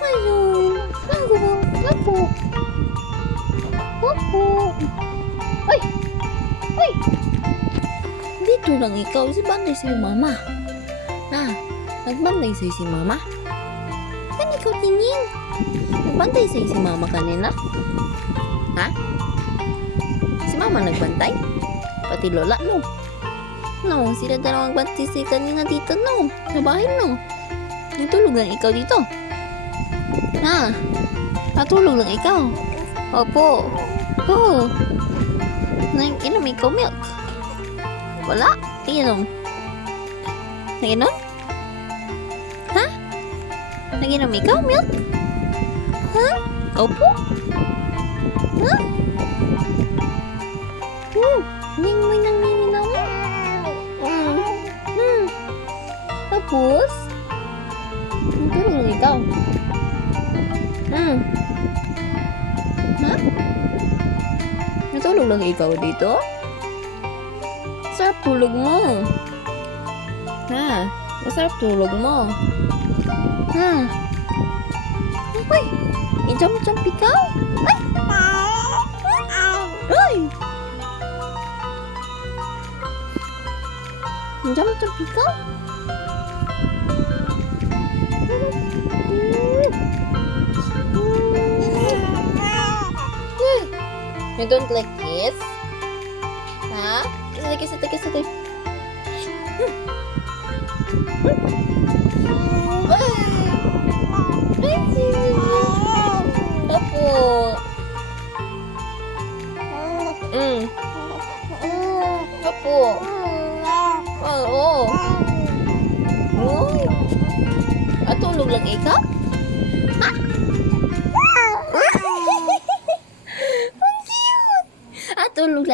Ayun. Apo. Apo. Ay! Ay! Dito lang ikaw. Si Banday sa'yo, mama. Nagbantay sa'yo si mama? Ba't ikaw tingin? Nagbantay sa'yo si mama kanina? Ha? Si mama nagbantay? Pati lola, no? No, sila dalawang bantay sa'yo kanina dito, no? Sa bahay, no? Natulog lang ikaw dito? Natulog lang ikaw? Opo. Oo. Nag-inom ikaw milk? Wala? Nag-inom? Nag-inom? Nag-inom ikaw milk? Opo? Hindi mo nang niminaw? Tapos? Natulog lang ikaw? Natulog lang ikaw dito? Sarap tulog mo. Masarap tulog mo. Ay! I-jump-jump ikaw? Ay! Ay! I-jump-jump ikaw? You don't like kiss? Kiss. Apo. Apo. Oo. Tulog lang ikaw? Ang cute! Tulog lang.